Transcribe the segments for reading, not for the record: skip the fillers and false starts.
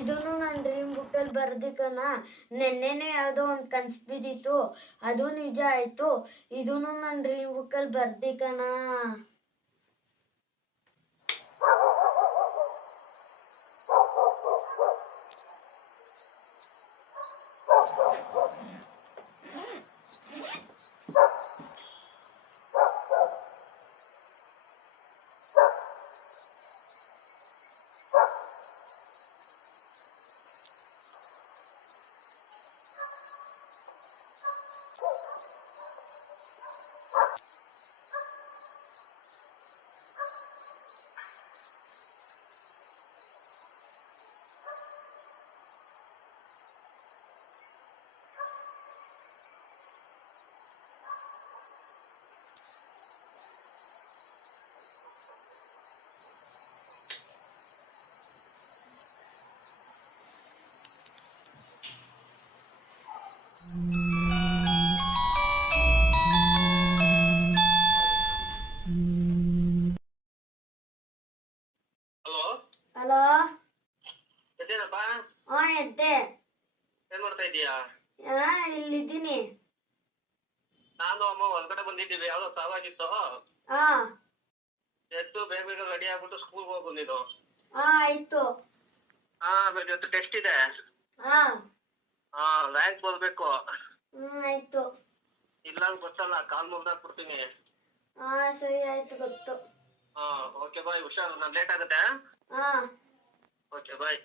ಇದನ್ನು ನನ್ನ ಡ್ರೀಮ್ ಬುಕ್ಕಲ್ಲಿ ಬರ್ದಿಕಣ. ನೆನ್ನೆನೆ ಯಾವುದೋ ಒಂದು ಕನ್ಸು ಬಿದ್ದಿತ್ತು, ಅದು ನಿಜ ಆಯಿತು. ಇದನ್ನು ನನ್ನ ಡ್ರೀಮ್ ಬುಕ್ಕಲ್ಲಿ ಬರ್ದಿಕಣ. ಹಲೋ, ಎದ್ದೇನಪ್ಪ? ಎದ್ದೆ. ಏನ್ ಮಾಡ್ತಾ ಇದೀಯಾ? ಇಲ್ಲಿದ್ದೀನಿ. ನಾನು ಅಮ್ಮ ಹೊರಗಡೆ ಬಂದಿದ್ದೀವಿ, ಯಾವ್ದೋ ಸಾವಾಗಿತ್ತು. ಎದ್ದು ಬೇಗ ಬೇಗ ರೆಡಿ ಆಗ್ಬಿಟ್ಟು ಸ್ಕೂಲ್ಗೆ ಹೋಗು ನೀನು. ಆಯ್ತು. ಇವತ್ತು ಟೆಸ್ಟ್ ಇದೆ. ರ್ಯಾಂಕ್ ಬರ್ಬೇಕು. ಆಯ್ತು. ಇಲ್ಲ ಗೊತ್ತಲ್ಲ, ಕಾಲ್ ಮುಗ್ದಾಕ್ಬಿಡ್ತೀನಿ. ಸರಿ ಆಯ್ತು, ಗೊತ್ತು. ಓಕೆ ಬಾಯ್, ಹುಷಾರು, ನಾನು ಲೇಟ್ ಆಗುತ್ತೆ. Okay bye.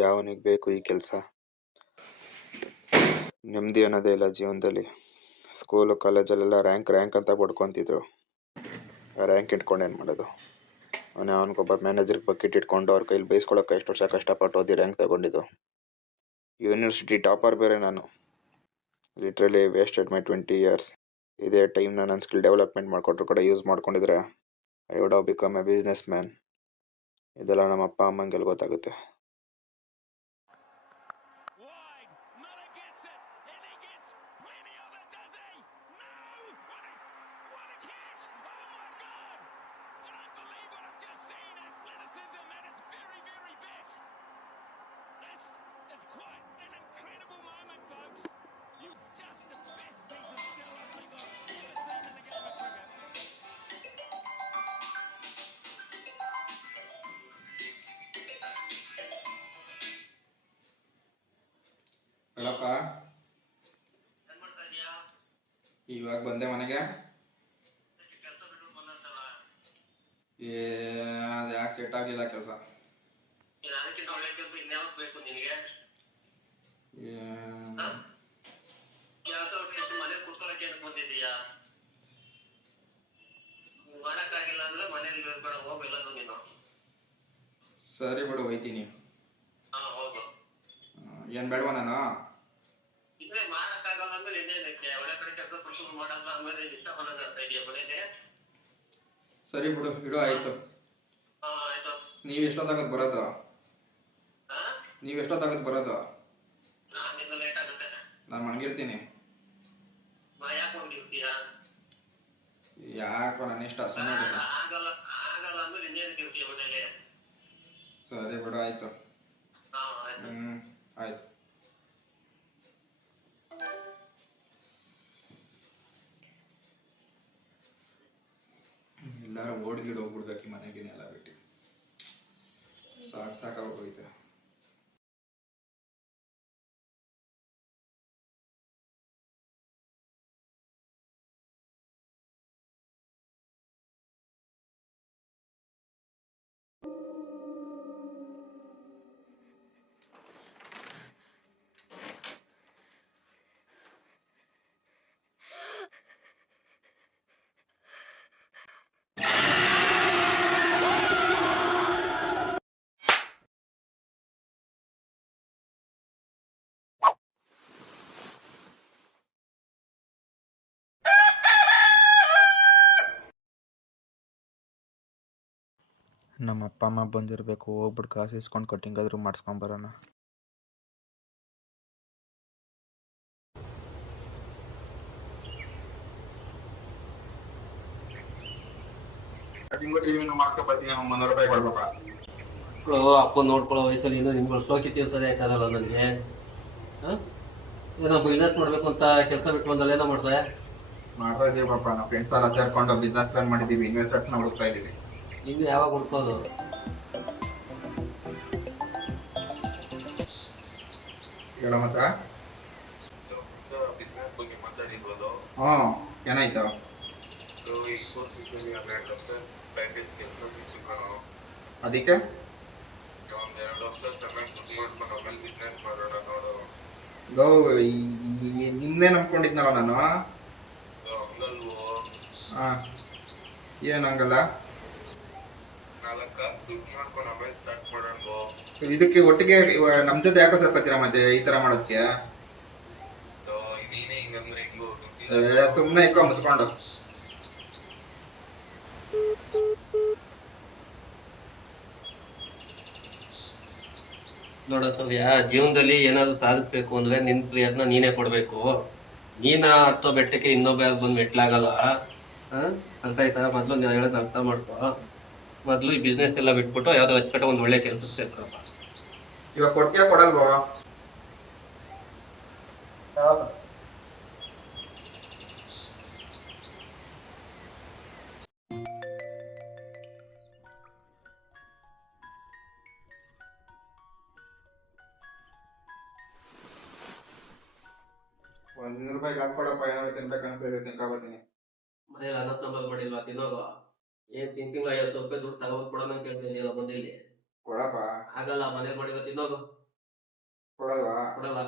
ಯಾವನಿಗೆ ಬೇಕು ಈ ಕೆಲಸ? ನೆಮ್ಮದಿ ಅನ್ನೋದೇ ಇಲ್ಲ ಜೀವನದಲ್ಲಿ. ಸ್ಕೂಲು ಕಾಲೇಜಲ್ಲೆಲ್ಲ ರ್ಯಾಂಕ್ ಅಂತ ಪಡ್ಕೊತಿದ್ರು. ಆ ರ್ಯಾಂಕ್ ಇಟ್ಕೊಂಡು ಏನು ಮಾಡೋದು? ಅವನಿಗೊಬ್ಬ ಮ್ಯಾನೇಜರ್ಗೆ ಬಕೆಟ್ ಇಟ್ಕೊಂಡು ಅವ್ರ ಕೈಲಿ ಬೈಸ್ಕೊಳಕ್ಕೆ ಎಷ್ಟು ವರ್ಷ ಕಷ್ಟಪಟ್ಟು ಓದಿ ರ್ಯಾಂಕ್ ತಗೊಂಡಿದ್ದು. ಯೂನಿವರ್ಸಿಟಿ ಟಾಪರ್ ಬೇರೆ ನಾನು. ಲಿಟ್ರಲಿ ವೇಸ್ಟೆಡ್ ಮೈ 20 years. ಇದೇ ಟೈಮ್ನ ನನ್ನ ಸ್ಕಿಲ್ ಡೆವಲಪ್ಮೆಂಟ್ ಮಾಡಿಕೊಟ್ರು ಕೂಡ ಯೂಸ್ ಮಾಡ್ಕೊಂಡಿದ್ರೆ I would have become a businessman. ಇದೆಲ್ಲ ನಮ್ಮ ಅಪ್ಪ ಅಮ್ಮಂಗೆಲ್ಲ ಗೊತ್ತಾಗುತ್ತೆ. ಹೇಳಪ್ಪ, ಇವಾಗ ಬಂದೆ ಮನೆಗೆ. ಅದು ಯಾಕೆ ಸೆಟ್ ಆಗಲಿಲ್ಲ ಕೆಲಸ. ಸರಿ ಬಿಡು, ಹೋಯ್ತೀನಿ. ಏನು ಬೇಡವಾ ನಾನು? ಸರಿ ಬಿಡು, ಇಡು, ಆಯ್ತು. ನೀವು ಎಷ್ಟೊತ್ತಾಗತ್ತೆ ಬರೋದು? ನಾನು ಮನ್ಗಿರ್ತೀನಿ. ಯಾಕೋ ನನ್ನ ಇಷ್ಟ, ಸುಮ್ಮನೆ. ಸರಿ ಬಿಡು, ಆಯ್ತು. ಆಯ್ತು. ಎಲ್ಲಾರು ಓಡ್ಗಿಡ್ ಹೋಗ್ಬಿಡ್ಬೇಕು ಈ ಮನೆಗಿನೆಲ್ಲ ಬಿಟ್ಟು. ಸಾಕಾಗೋಯ್ತು. ನಮ್ಮ ಅಪ್ಪ ಅಮ್ಮ ಬಂದಿರಬೇಕು, ಹೋಗ್ಬಿಟ್ಟು ಕಾಸು ಇಸ್ಕೊಂಡು ಕಟ್ಟಿಂಗ್ ಆದರೂ ಮಾಡಿಸ್ಕೊಂಬರೋಣ. ಅಪ್ಪ ನೋಡ್ಕೊಳ್ಳೋ ವಯಸ್ಸಲ್ಲಿ ಇನ್ನೂ ನಿಮ್ಗಳು ಸೋಕಿ ತೀರ್ಸೋದೇ ಆಯ್ತದಲ್ಲ ನನಗೆ. ಏನೋ ಬಿಸ್ನೆಸ್ ಮಾಡ್ಬೇಕು ಅಂತ ಕೆಲಸ ಬಿಟ್ಟು ಬಂದಲ್ಲ, ಏನೋ ಮಾಡ್ದೆ? ಮಾಡ್ತಾ ಇದೀವಿ ಪಾಪ, ನಾವು ಫ್ರೆಂಡ್ಸ್ ಎಲ್ಲ ಸೇರ್ಕೊಂಡು ಬಿಸ್ನೆಸ್ ಪ್ಲಾನ್ ಮಾಡಿದ್ದೀವಿ, ಇನ್ವೆಸ್ಟರ್ಸ್ನ ಹುಡುಕ್ತಾ ಇದ್ದೀವಿ. ಇನ್ನು ಯಾವಾಗ ಹುಡ್ಕೋದು? ಹೇಳೋ ಮಾತ್ರ. ಹ್ಞೂ, ಏನಾಯ್ತು? ಅದಕ್ಕೆ ಗೋ ನಿನ್ನೆ ನಂಬ್ಕೊಂಡಿದ್ನಲ್ಲ ನಾನು. ಹಾಂ, ಏನು ಹಂಗಲ್ಲ? ಇದಕ್ಕೆ ಒಟ್ಟಿಗೆ ನಮ್ಮ ಜೊತೆ ಯಾಕೋ ಸೇರ್ಕೊತೀರಾ ಮತ್ತೆ ಈ ಥರ ಮಾಡೋದಕ್ಕೆ? ಸುಮ್ಮನೆ ಇಕ್ಕೋ ಮುಚ್ಕೊಂಡು. ನೋಡ ಸೂರ್ಯ, ಜೀವನದಲ್ಲಿ ಏನಾದ್ರು ಸಾಧಿಸ್ಬೇಕು ಅಂದ್ರೆ ನಿನ್ ಪ್ರಯತ್ನ ನೀನೇ ಪಡ್ಬೇಕು. ನೀನ ಹತ್ತೋ ಬೆಟ್ಟಕ್ಕೆ ಇನ್ನೊಬ್ಬ ಯಾರು ಬಂದು ಮೆಟ್ಲಾಗಲ್ಲ. ಅರ್ಥ ಆಯ್ತಾ? ಮೊದ್ಲು ನೀವು ಹೇಳೋದು ಅರ್ಥ ಮಾಡ್ಕೊ. ಮೊದ್ಲು ಈ ಬಿಸ್ನೆಸ್ ಎಲ್ಲ ಬಿಟ್ಬಿಟ್ಟು ಯಾವ್ದೋ ಅಚ್ಚುಕಟ್ಟ ಒಂದು ಒಳ್ಳೆ ಕೆಲಸಕ್ಕೆ ಸೇರ್ಕೊಪ್ಪ. ಇವಾಗ ಕೊಡ್ತೀಯಾ ಕೊಡಲ್ವೋ? ₹100 ಹಾಕೊಡಪ್ಪ, ಏನಾದ್ರು ತಿನ್ಬೇಕಂತ ತಿನ್ಕೊಬರ್ತೀನಿ. ಮನೇಲಿ ಅನ್ನ ಸಾಂಬಾರು ಮಾಡಿಲ್ವಾ? ತಿನ್ನೋದು ಏನ್ ತಿಂತಿಂಗ್ ₹50 ದುಡ್ಡು ತಗೋದ್ ಕೊಡೋಣ ಅಂತ ಕೇಳ್ತೀನಿ. ಬಂದು ಇಲ್ಲಿ ಕೊಡಪ್ಪ. ಆಗಲ್ಲ, ಮನೇಲಿ ಮಾಡಿರೋ ತಿನ್ನೋದು. ಕೊಡಲ್ವಾ? ಕೊಡಲ್ಲ.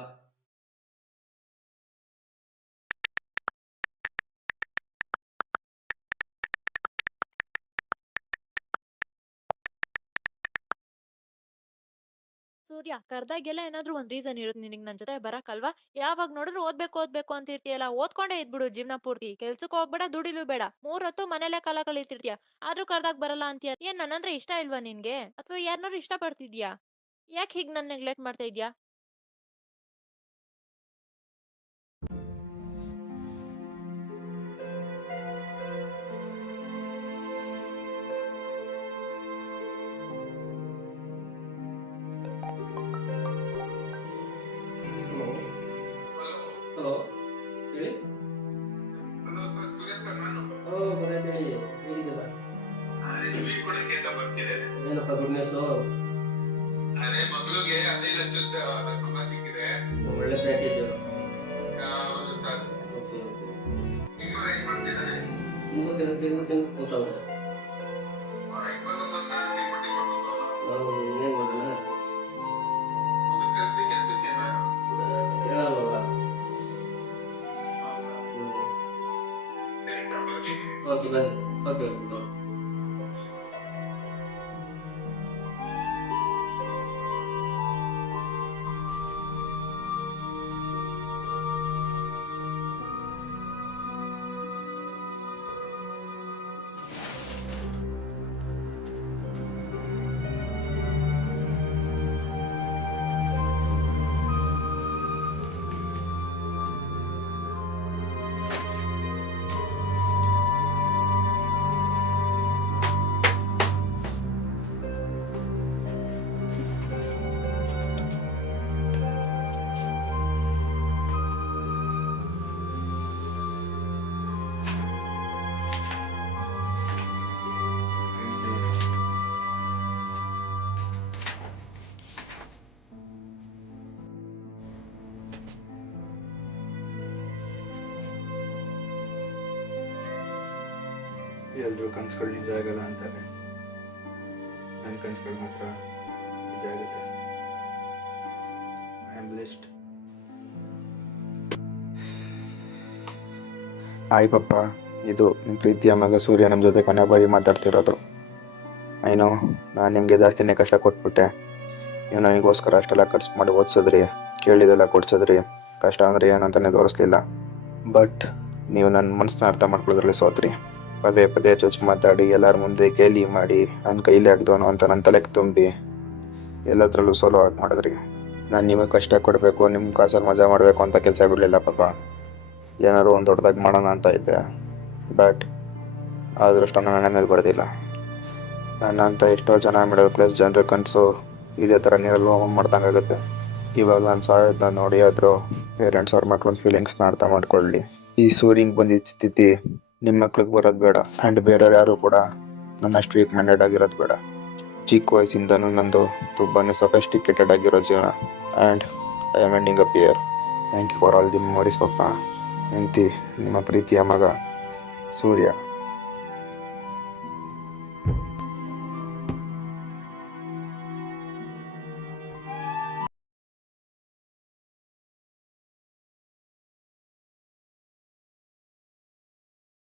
ಸೂರ್ಯ, ಕರ್ದಾಗೆಲ್ಲ ಏನಾದ್ರೂ ಒಂದ್ ರೀಸನ್ ಇರುತ್ತೆ ನಿನಗ್ ನನ್ ಜೊತೆ ಬರಕಲ್ವಾ? ಯಾವಾಗ ನೋಡಿದ್ರು ಓದ್ಬೇಕು ಓದ್ಬೇಕು ಅಂತ ಇರ್ತೀಯಲ್ಲ, ಓದ್ಕೊಂಡೇ ಇದ್ಬಿಡು ಜೀವನ ಪೂರ್ತಿ. ಕೆಲ್ಸಕ್ಕೆ ಹೋಗ್ಬೇಡ, ದುಡಿಲು ಬೇಡ, 3 ಹೊತ್ತು ಮನೇಲೆ ಕಾಲ ಕಳೀತಿರ್ತೀಯ. ಆದ್ರೂ ಕರ್ದಾಗ ಬರಲ್ಲ ಅಂತೀಯ. ಏನ್ ನನ್ನಂದ್ರೆ ಇಷ್ಟ ಇಲ್ವಾ ನಿನ್ಗೆ? ಅಥವಾ ಯಾರನ್ನಾರು ಇಷ್ಟ ಪಡ್ತಿದ್ಯಾ? ಯಾಕೆ ಹೀಗ್ ನನ್ ನೆಗ್ಲೆಕ್ಟ್ ಮಾಡ್ತಾ ಇದ್ಯಾ? ಹಲೋ, ಹೇಳಿ. ಹೇಗಿದ್ದೀರಾ? ಏನಪ್ಪ ಗುಡ್ ನ್ಯೂಸ್? ಒಳ್ಳೆ ಪ್ಯಾಕೇಜ್. ಇನ್ನೂ ಕೂತವ್ರೆ. ಏನ್ ಮಾಡೋಣ? ಹೇಳಲ್ವಲ್ಲ. ಓಕೆ ಬನ್ನಿ. Okay okay. ಎಲ್ಲರೂ ಕನಸುಗಳು ನಿಜ ಆಗಲ್ಲ ಅಂತಾರೆ, ನನ್ನ ಕನಸುಗಳು ಮಾತ್ರ ನಿಜ ಆಗುತ್ತೆ. I am blessed. ಹಾಯ್ ಪಪ್ಪ, ಇದು ನಿಮ್ಮ ಪ್ರೀತಿಯ ಮಗ ಸೂರ್ಯ ನಮ್ಮ ಜೊತೆ ಕೊನೆ ಬಾರಿ ಮಾತಾಡ್ತಿರೋದು. ಏನೋ ನಾನು ನಿಮಗೆ ಜಾಸ್ತಿನೇ ಕಷ್ಟ ಕೊಟ್ಬಿಟ್ಟೆ. ನೀವು ನನಗೋಸ್ಕರ ಅಷ್ಟೆಲ್ಲ ಖರ್ಚು ಮಾಡಿ ಓದಿಸಿದ್ರಿ, ಕೇಳಿದೆಲ್ಲ ಕೊಡ್ಸಿದ್ರಿ. ಕಷ್ಟ ಅಂದರೆ ಏನಂತಾನೆ ತೋರಿಸ್ಲಿಲ್ಲ. ಬಟ್ ನೀವು ನನ್ನ ಮನಸ್ಸನ್ನ ಅರ್ಥ ಮಾಡ್ಕೊಳ್ಳೋದ್ರಲ್ಲಿ ಸೋತ್ರಿ. ಪದೇ ಪದೇ ಚುಚ್ಚು ಮಾತಾಡಿ ಎಲ್ಲರ ಮುಂದೆ ಗೇಲಿ ಮಾಡಿ ನನ್ನ ಕೈಲಿ ಆಗ್ದವನು ಅಂತ ನನ್ನ ತಲೆಗೆ ತುಂಬಿ ಎಲ್ಲದರಲ್ಲೂ ಸೋಲೋ ಹಾಕಿ ಮಾಡಿದ್ರಿ. ನಾನು ನಿಮಗೆ ಕಷ್ಟ ಕೊಡಬೇಕು, ನಿಮ್ಮ ಕಾಸಲ್ಲಿ ಮಜಾ ಮಾಡಬೇಕು ಅಂತ ಕೆಲಸ ಬಿಡಲಿಲ್ಲ ಪಾಪ. ಏನಾದ್ರು ಒಂದು ದೊಡ್ಡದಾಗಿ ಮಾಡೋಣ ಅಂತ ಇದ್ದೆ, ಬಟ್ ಅದೃಷ್ಟ ನನ್ನ ಮೇಲೆ ಬರೋದಿಲ್ಲ. ನನ್ನಂತ ಎಷ್ಟೋ ಜನ ಮಿಡಲ್ ಕ್ಲಾಸ್ ಜನರ ಕನಸು ಇದೇ ಥರ ನೀರಲ್ಲಿ ಹೋಮ ಮಾಡ್ದಂಗಾಗುತ್ತೆ. ಇವಾಗ ನಾನು ಸಾಯೋದನ್ನ ನೋಡಿ ಆದರೂ ಪೇರೆಂಟ್ಸ್ ಅವ್ರ ಮಕ್ಳನ್ನ ಫೀಲಿಂಗ್ಸ್ನ ಅರ್ಥ ಮಾಡ್ಕೊಳ್ಳಿ. ಈ ಸೂರಿಂಗ್ ಬಂದಿದ್ದ ಸ್ಥಿತಿ ನಿಮ್ಮ ಮಕ್ಳಿಗೆ ಬರೋದು ಬೇಡ. ಆ್ಯಂಡ್ ಬೇರೆಯವ್ರು ಯಾರು ಕೂಡ ನನ್ನಷ್ಟು ವೀಕ್ ಮೈಂಡೆಡ್ ಆಗಿರೋದು ಬೇಡ. ಚಿಕ್ಕ ವಯಸ್ಸಿಂದನೂ ನಂದು ತುಂಬಾ ಸೊಫಿಸ್ಟಿಕೇಟೆಡ್ ಆಗಿರೋ ಜೀವನ. And I am ending up here. Thank you for all the memories ಪಪ್ಪ. ಎಂತಿ ನಿಮ್ಮ ಪ್ರೀತಿಯ ಮಗ ಸೂರ್ಯ.